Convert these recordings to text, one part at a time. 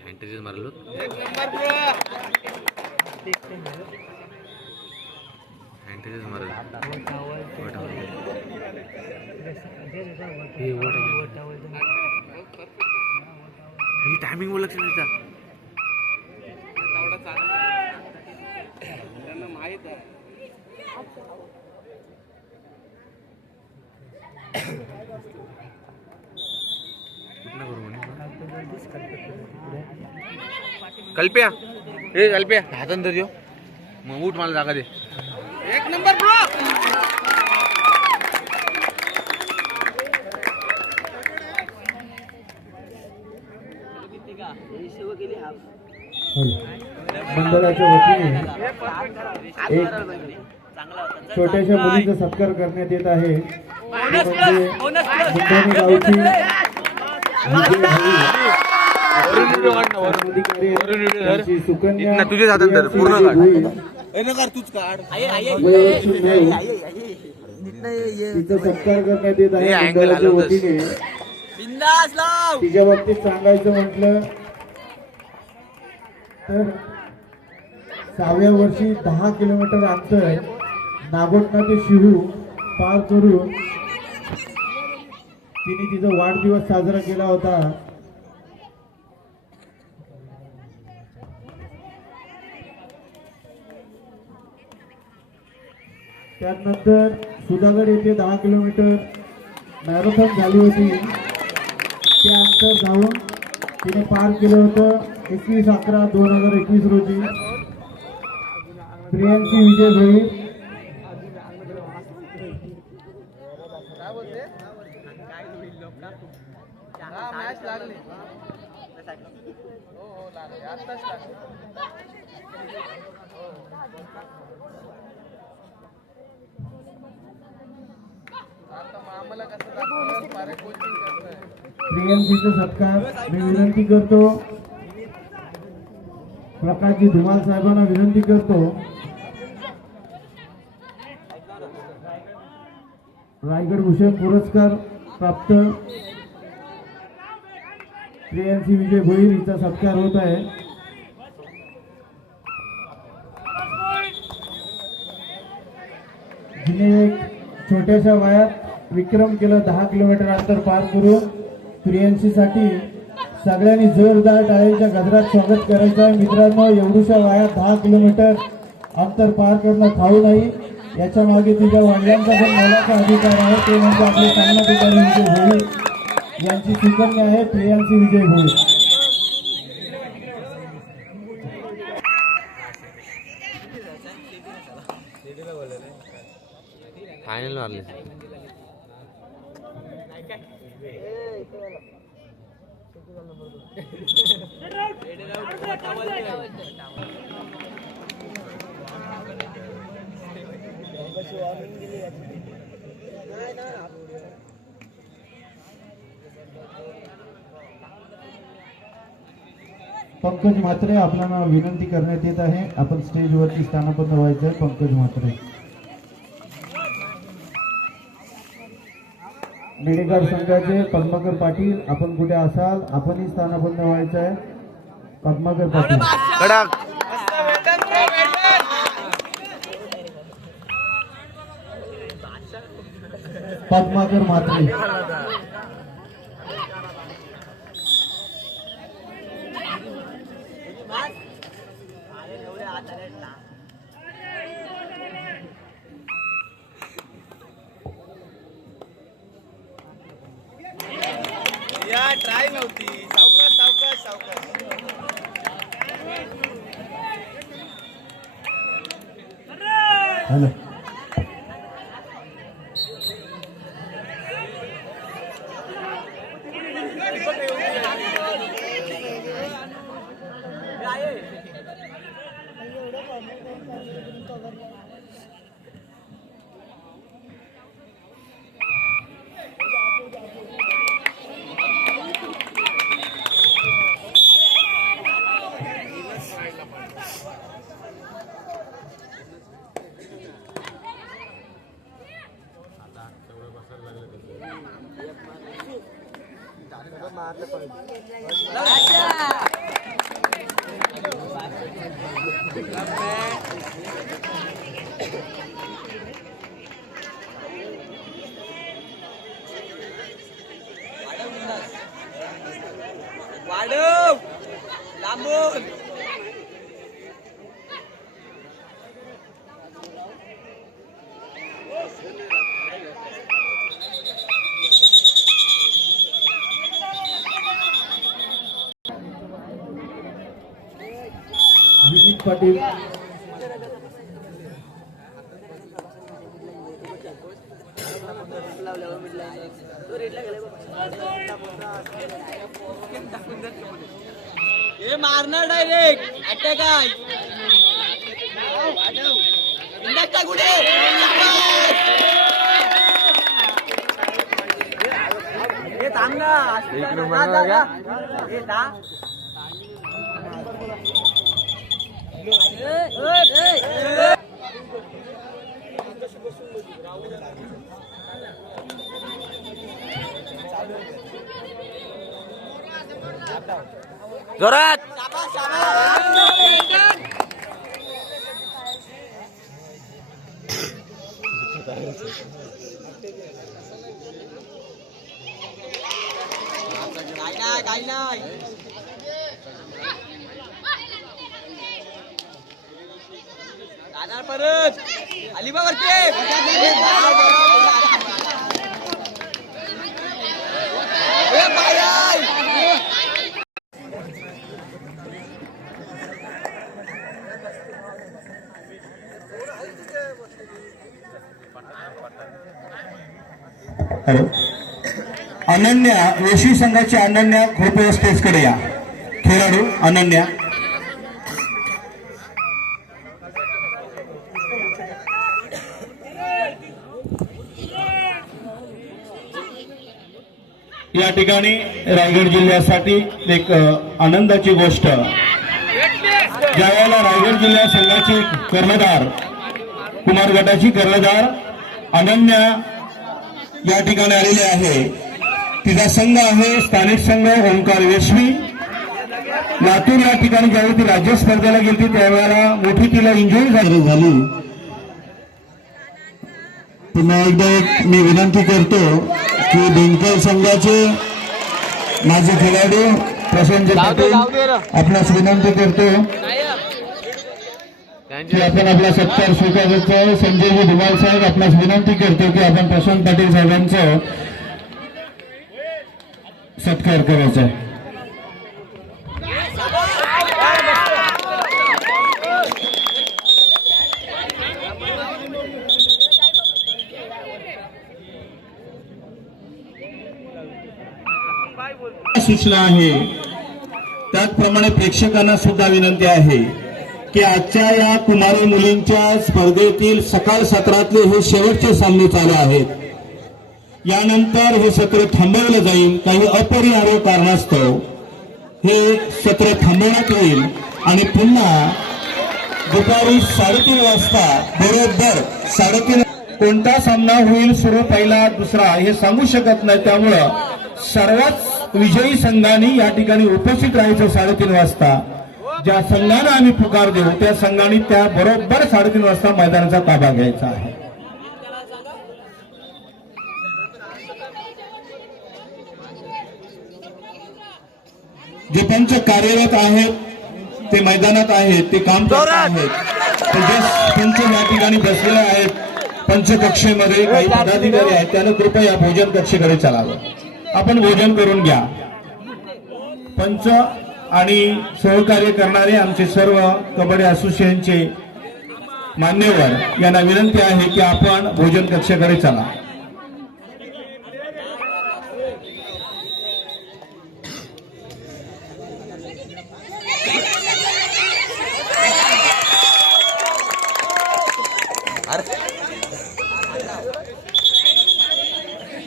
हँटेजेस मारलो. हँटेजेस मारलो. ही टायमिंग लक्ष देता. त्यांना माहित आहे. कल्प्या ए कल्प्या हातान धर मग उठ मला जागा दे. एक नंबर ब्रो. मंडळाच्या वतीने एक छोट्याशा मुलीचा सत्कार करण्यात येत आहे. सुकन्या तुझे हातात धर पूर्ण तिचा सत्कार करण्यात येत आहे मंडळाच्या वतीने. तिच्या बाबतीत सांगायचं म्हटलं तर 6व्या वर्षी 10 किलोमीटर अंतर नागोठणा ते शिरू पार करून तिने तिचा वाढदिवस साजरा केला होता. त्यानंतर सुधागड येथे 10 किलोमीटर मॅरेथॉन झाली होती. ते अंतर धावून तिने पार केलं होतं 21/11/2021 रोजी. प्रियांशी विजय भोईर प्रियांशीचा सत्कार मी विनंती करतो. प्रकाशजी धुमाल साहेबांना विनंती करतो. रायगड भूषण पुरस्कार प्राप्त प्रियांशी विजय भोईर हिचा सत्कार होत आहे. जिने एक छोट्याशा वयात विक्रम केला 10 किलोमीटर अंतर पार करून प्रियांशीसाठी सगळ्यांनी जोरदार टाळ्यांच्या गजरात स्वागत करायचं आहे. मित्रांनो, एवढ्याशा वयात 10 किलोमीटर अंतर पार करणं खाऊ नाही. याच्या मागे तिच्या वडिलांचा पण मोलाचा अधिकार आहे. ते म्हणजे आपले सामनाधिकारी विजय भोईर यांची सुकन्या आहे प्रियांशी विजय भोईर. फायनल मारले. पंकज म्हात्रे आपल्याला विनंती करण्यात येत आहे. आपण स्टेजवरती स्थानापन्न व्हायचं आहे. पंकज म्हात्रे. मेडेगाव संघाचे पद्माकर पाटील, आपण कुठे असाल आपणही स्थानापन्न व्हायचं आहे. पद्माकर पाटील पद्माकर म्हात्रे. ट्राय नव्हती. सावकाश सावकाश सावकाश. हॅलो वाढव लांबून विनीत पाटील हे मारणार डायरेक्ट अटॅक आहे इंडक्टा गुडे हे थांब ना एक नंबर का हे थांब जोरात काय नाही जाणार परत अलिबागवरती हॅलो अनन्या वेशी संघाची अनन्या कृपया स्टेजकडे या खेळाडू अनन्या या ठिकाणी रायगड जिल्ह्यासाठी एक आनंदाची गोष्ट ज्यावेळेला रायगड जिल्हा संघाचे कर्णधार कुमार गटाची कर्णधार अनन्या या ठिकाणी आलेली आहे तिचा संघ आहे स्थानिक संघ ओंकार वेशवी लातूर या ठिकाणी ज्यावेळी ती राज्य स्पर्धेला गेली त्यावेळेला मोठी तिला इंजुरी झाली पुन्हा एकदा एक मी विनंती करतो की बेंकर संघाचे माझे खेळाडू प्रशांत पाटील आपणास विनंती करतो की आपण आपला सत्कार स्वीकारायचा आहे संजयजी धुमाल साहेब आपणास विनंती करतो की आपण प्रशांत पाटील साहेबांचा सत्कार करायचा आहे सूचना आहे त्याचप्रमाणे प्रेक्षकांना सुद्धा विनंती आहे की आजच्या या कुमारी मुलींच्या स्पर्धेतील सकाळ सत्रातले हे शेवटचे सामने चालू आहेत यानंतर हे सत्र थांबवलं जाईल काही अपरिहार्य कारणास्तव हे सत्र थांबवण्यात येईल आणि पुन्हा दुपारी 3:30 वाजता बरोबर 3:30 कोणता सामना होईल सुरू पहिला दुसरा हे सांगू शकत नाही त्यामुळं सर्वच विजयी संघांनी या ठिकाणी उपस्थित राहायचं 3:30 वाजता ज्या संघांना आम्ही पुकार देऊ त्या संघांनी त्या बरोबर 3:30 वाजता मैदानाचा ताबा घ्यायचा आहे जे पंच कार्यरत आहेत ते मैदानात आहेत ते काम करत आहेत ते जे पंच या ठिकाणी बसलेले आहेत पंच कक्षेमध्ये काही पदाधिकारी आहेत त्यानं कृपया भोजन कक्षेकडे चालावं आपण भोजन करून घ्या पंच आणि सहकार्य करणारे आमचे सर्व कबड्डी असोसिएशनचे मान्यवर यांना विनंती आहे की आपण भोजन कक्षेकडे चला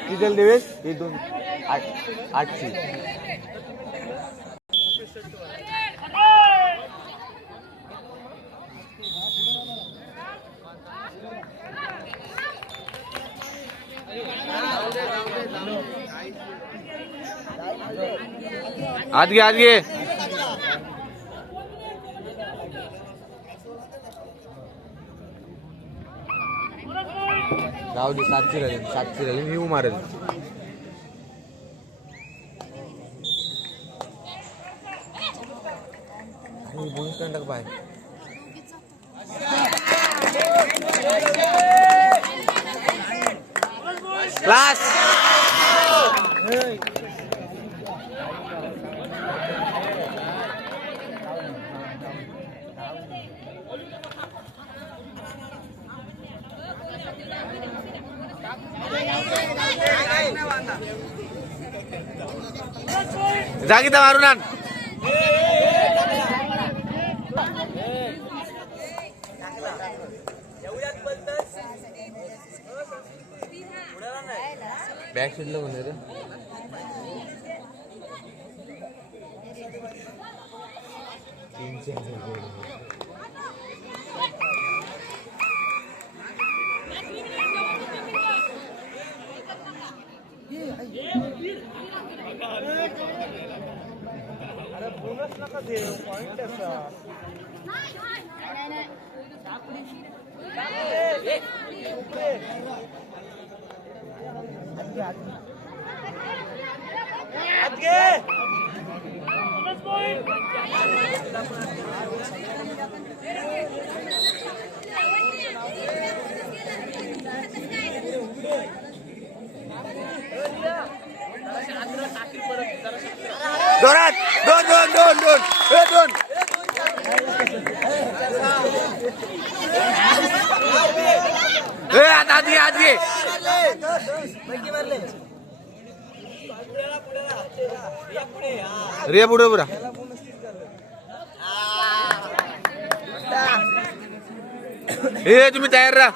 किती दिवस हे 8ची आत घे आत घे. जाऊ दे 7ची राहिली मी मारेल. बोनस टाक बाहेर. क्लास जागीता मारून आण. बॅक साईडला कोण आहे रे. जोरात दोन दोन दोन दोन दोन. आता आत घे आत घे. रे पुढे पुरा. हे तुम्ही तयार राहा.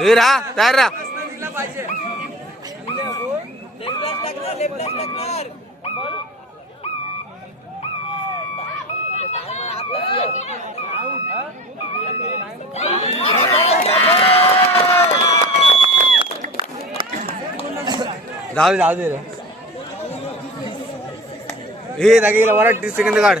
हे राहा तयार राहा. जाऊ दे रे. हे जागेला बरा 30 सेकंद काढ.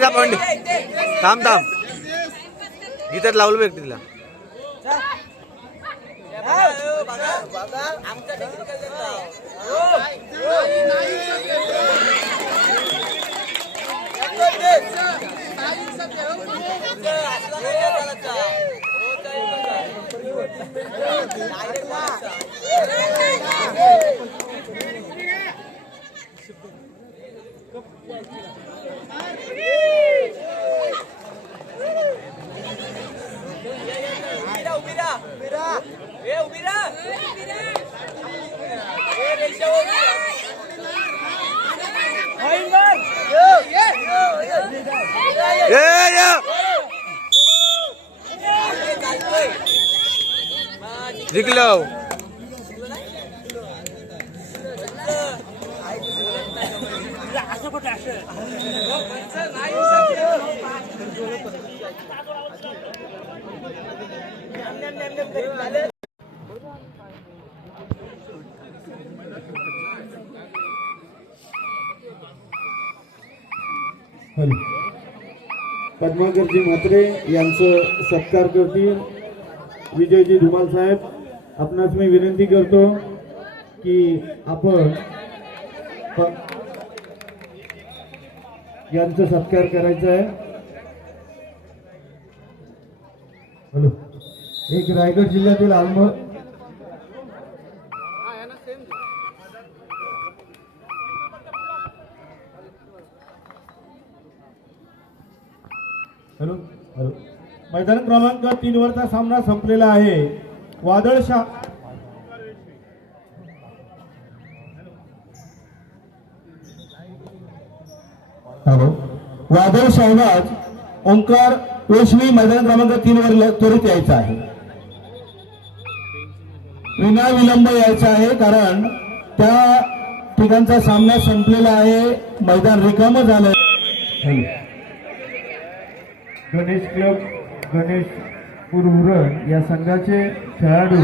जा पण थांब थांब. इथं लावलं बघ तिला. जिंकलो. पद्माकरजी म्हात्रे यांचं सत्कार करतील विजयजी धुमाल साहेब. आपणास मी विनंती करतो की आपण यांचा सत्कार करायचा आहे. हॅलो. एक रायगड जिल्ह्यातील हॅलो हॅलो मैदान क्रमांक 3 वरचा सामना संपलेला आहे. वादळशा हॅलो वादळ शहबाज ओंकार रेशमी मैदान क्रमांक 3 वर त्वरित यायचा आहे. विना विलंब यायचा आहे, कारण त्या ठिकाणचा सामना संपलेला आहे. मैदान रिकामं झालंय. गणेश क्लब गणेशपूर उरण या संघाचे खेळाडू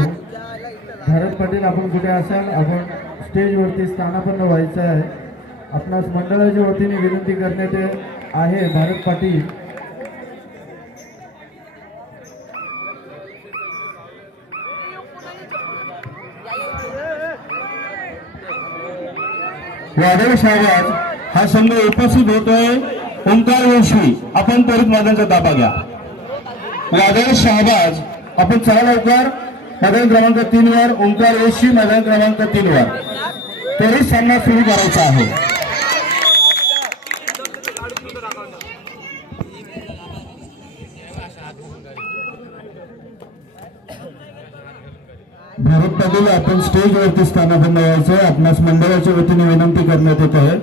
भारत पाटील, आपण कुठे असाल, आपण स्टेजवरती स्थानापन्न व्हायचं आहे. आपणास मंडळाच्या वतीने विनंती करण्यात आहे. भारत पाटील वादळ शहबाज हा संघ उपस्थित होतोय. ओंकार रेशमी आपण त्वरित मैदानाचा ताबा घ्या. वादळ शहबाज आपण चला लवकर मैदान क्रमांक 3 वर. ओंकार रेशमी मैदान क्रमांक 3 वर त्वरित सामना सुरू करायचा आहे. भारत पाटील आपण स्टेजवरती स्थानापन्न व्हायचं. आपणास मंडळाच्या वतीने विनंती करण्यात येत आहे.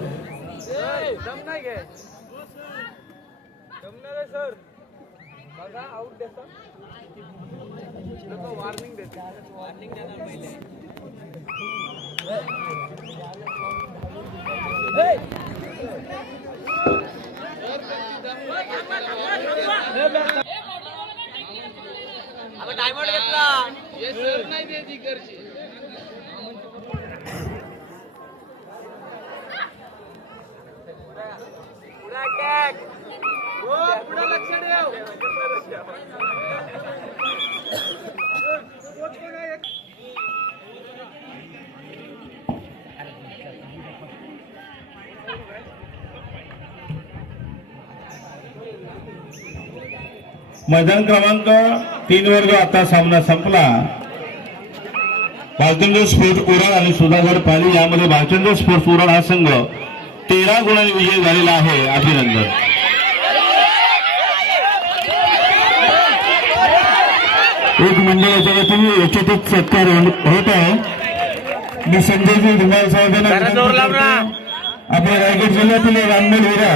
टाइमआउट घेतला. पुढे अटॅक. पुढे लक्ष ठेव. मैदान क्रमांक 3 वर जो आता सामना संपला, भालचंद्र स्पोर्ट्स उरण आणि सुधागड पाली यामध्ये भालचंद्र स्पोर्ट्स उरण हा संघ 13 गुणांनी विजयी झालेला आहे. अभिनंदन. एक मंडळाच्या वतीने यशोचित सत्कार होत आहे. मी संजयजी धुमाळ साहेबांना आपल्या रायगड जिल्ह्यातील एक अनमोल हिरा